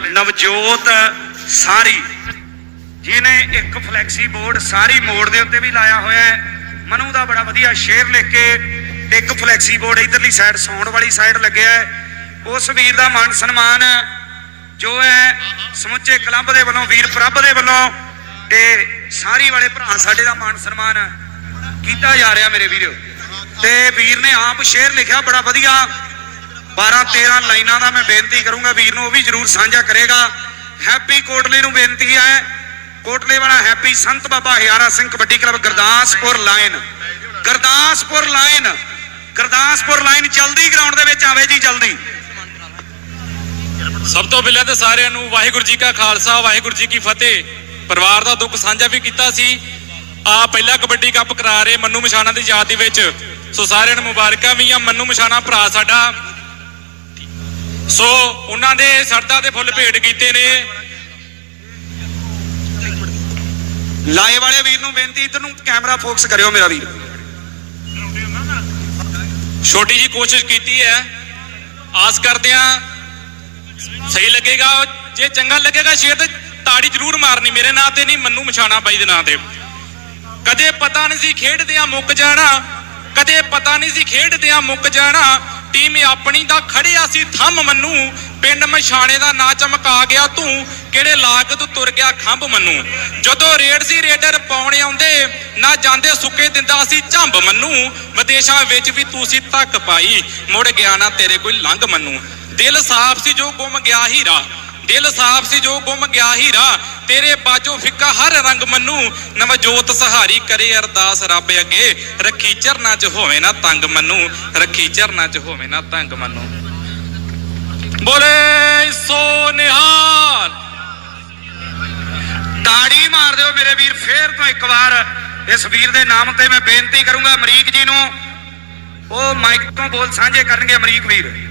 ਨਵਜੋਤ ਸਾਰੀ, ਜਿਹਨੇ ਇੱਕ flexi board ਸਾਰੀ ਮੋੜ ਦੇ ਉੱਤੇ ਵੀ ਲਾਇਆ ਹੋਇਆ ਹੈ। ਮਨੂ ਦਾ ਬੜਾ ਵਧੀਆ ਸ਼ੇਰ ਲਿਖ ਕੇ ਤੇ ਇੱਕ ਫਲੈਕਸੀ ਬੋਰਡ ਇਧਰਲੀ ਸਾਈਡ ਸੌਣ ਵਾਲੀ ਸਾਈਡ ਲੱਗਿਆ ਹੈ। ਉਸ ਵੀਰ ਦਾ ਮਾਨ ਸਨਮਾਨ ਜੋ ਹੈ ਸਮੁੱਚੇ ਕਲੱਬ ਦੇ ਵੱਲੋਂ, ਵੀਰ ਪ੍ਰਭ ਦੇ ਵੱਲੋਂ ਤੇ ਸਾਰੀ ਵਾਲੇ ਭਰਾ ਸਾਡੇ ਦਾ ਮਾਨ ਸਨਮਾਨ ਕੀਤਾ ਜਾ ਰਿਹਾ ਮੇਰੇ ਵੀਰੋ। ਤੇ ਵੀਰ ਨੇ ਆਪ ਸ਼ੇਰ ਲਿਖਿਆ, ਬੜਾ ਵਧੀਆ। 12 13 ਲਾਈਨਾਂ ਦਾ ਮੈਂ ਬੇਨਤੀ ਕਰੂੰਗਾ ਵੀਰ ਨੂੰ, ਉਹ ਵੀ ਜਰੂਰ ਸਾਂਝਾ ਕਰੇਗਾ। ਹੈਪੀ ਕੋਟਲੇ ਨੂੰ ਬੇਨਤੀ ਹੈ, ਕੋਟਲੇ ਵਾਲਾ happy Sant Baba Hiara Singh kabaddi club Gurdaspur line. Gurdaspur line Gurdaspur line ਜਲਦੀ ਗਰਾਊਂਡ ਦੇ ਵਿੱਚ ਆਵੇ ਜੀ, ਜਲਦੀ। ਸਭ ਤੋਂ ਪਹਿਲਾਂ ਤਾਂ ਸਾਰਿਆਂ ਨੂੰ ਵਾਹਿਗੁਰੂ ਜੀ ਕਾ ਖਾਲਸਾ, ਵਾਹਿਗੁਰੂ ਜੀ ਕੀ ਫਤਿਹ। ਪਰਿਵਾਰ ਦਾ ਦੁੱਖ ਸਾਂਝਾ ਵੀ ਕੀਤਾ ਸੀ। ਆ ਪਹਿਲਾ ਕਬੱਡੀ ਕੱਪ ਕਰਾ ਰਹੇ ਮੰਨੂ ਮਸ਼ਾਨਾ ਦੀ ਯਾਦ ਦੇ ਵਿੱਚ। ਸੋ ਸਾਰਿਆਂ ਨੂੰ ਮੁਬਾਰਕਾਂ ਵੀ ਆ। ਮੰਨੂ ਮਸ਼ਾਨਾ ਭਰਾ ਸਾਡਾ ਸੋ ਉਹਨਾਂ ਦੇ ਸਰਦਾ ਦੇ ਫੁੱਲ ਭੇਟ ਕੀਤੇ ਨੇ। ਲਾਏ ਵਾਲੇ ਵੀਰ ਨੂੰ ਬੇਨਤੀ, ਇਧਰ ਨੂੰ ਕੈਮਰਾ ਫੋਕਸ ਕਰਿਓ ਮੇਰਾ ਵੀਰ। ਛੋਟੀ ਜੀ ਕੋਸ਼ਿਸ਼ ਕੀਤੀ ਹੈ। ਆਸ ਕਰਦੇ ਆ ਸਹੀ ਲੱਗੇਗਾ। ਜੇ ਚੰਗਾ ਲੱਗੇਗਾ ਸ਼ੇਰ ਤੇ ਤਾੜੀ ਜ਼ਰੂਰ ਮਾਰਨੀ ਮੇਰੇ ਨਾਂ ਤੇ, ਨਹੀਂ ਮੰਨੂ ਮਛਾਣਾ ਬਾਈ ਦੇ ਨਾਂ ਤੇ। ਕਦੇ ਪਤਾ ਨਹੀਂ ਸੀ ਖੇਡਦਿਆਂ ਮੁੱਕ ਜਾਣਾ, ਕਦੇ ਪਤਾ ਨਹੀਂ ਸੀ ਖੇਡਦਿਆਂ ਮੁੱਕ ਜਾਣਾ। ਟੀਮ ਆਪਣੀ ਦਾ ਖੜਿਆ ਸੀ ਥੰਮ ਮੰਨੂ। ਪਿੰਡ ਮਛਾਣੇ ਦਾ ਨਾਂ ਚਮਕਾ ਗਿਆ ਤੂੰ, ਕਿਹੜੇ ਲਾਗ ਤੁਰ ਗਿਆ ਖੰਭ ਮੰਨੂ। ਜਦੋਂ ਰੇਡ ਸੀ ਰੇਡਰ ਪਾਉਣ ਆਉਂਦੇ, ਨਾ ਜਾਂਦੇ ਸੁੱਕੇ ਦਿੰਦਾ ਸੀ ਝੰਬ ਮੰਨੂ। ਵਿਦੇਸ਼ਾਂ ਵਿੱਚ ਵੀ ਤੂੰ ਸੀ ਤੱਕ ਪਾਈ, ਮੁੜ ਗਿਆ ਨਾ ਤੇਰੇ ਕੋਈ ਲੰਘ ਮੰਨੂ। ਦਿਲ ਸਾਫ਼ ਸੀ ਜੋ ਗੁੰਮ ਗਿਆ ਹੀਰਾ। ਦਿਲ ਸਾਫ਼ ਸੀ ਜੋ ਗੁੰਮ ਗਿਆ ਹੀਰਾ, ਤੇਰੇ ਬਾਜੋ ਫਿੱਕਾ ਹਰ ਰੰਗ ਮੰਨੂ। ਨਵਜੋਤ ਸਹਾਰੀ ਕਰੇ ਅਰਦਾਸ ਰੱਬ ਅੱਗੇ। ਰੱਖੀ ਚਰਨਾਂ 'ਚ ਹੋਵੇ ਨਾ ਤੰਗ ਮੰਨੂ। ਰੱਖੀ ਚਰਨਾਂ 'ਚ ਹੋਵੇ ਨਾ ਤੰਗ ਮੰਨੂ। ਬੋਲੇ ਸੋ ਨਿਹਾਲ। ਤਾੜੀ ਮਾਰ ਦਿਓ ਮੇਰੇ ਵੀਰ, ਫੇਰ ਤੋਂ ਇੱਕ ਵਾਰ ਇਸ ਵੀਰ ਦੇ ਨਾਮ ਤੇ ਮੈਂ ਬੇਨਤੀ ਕਰੂੰਗਾ ਅਮਰੀਕ ਜੀ ਨੂੰ। ਉਹ ਮਾਈਕ ਤੋਂ ਬੋਲ ਸਾਂਝੇ ਕਰਨਗੇ ਅਮਰੀਕ ਵੀਰ।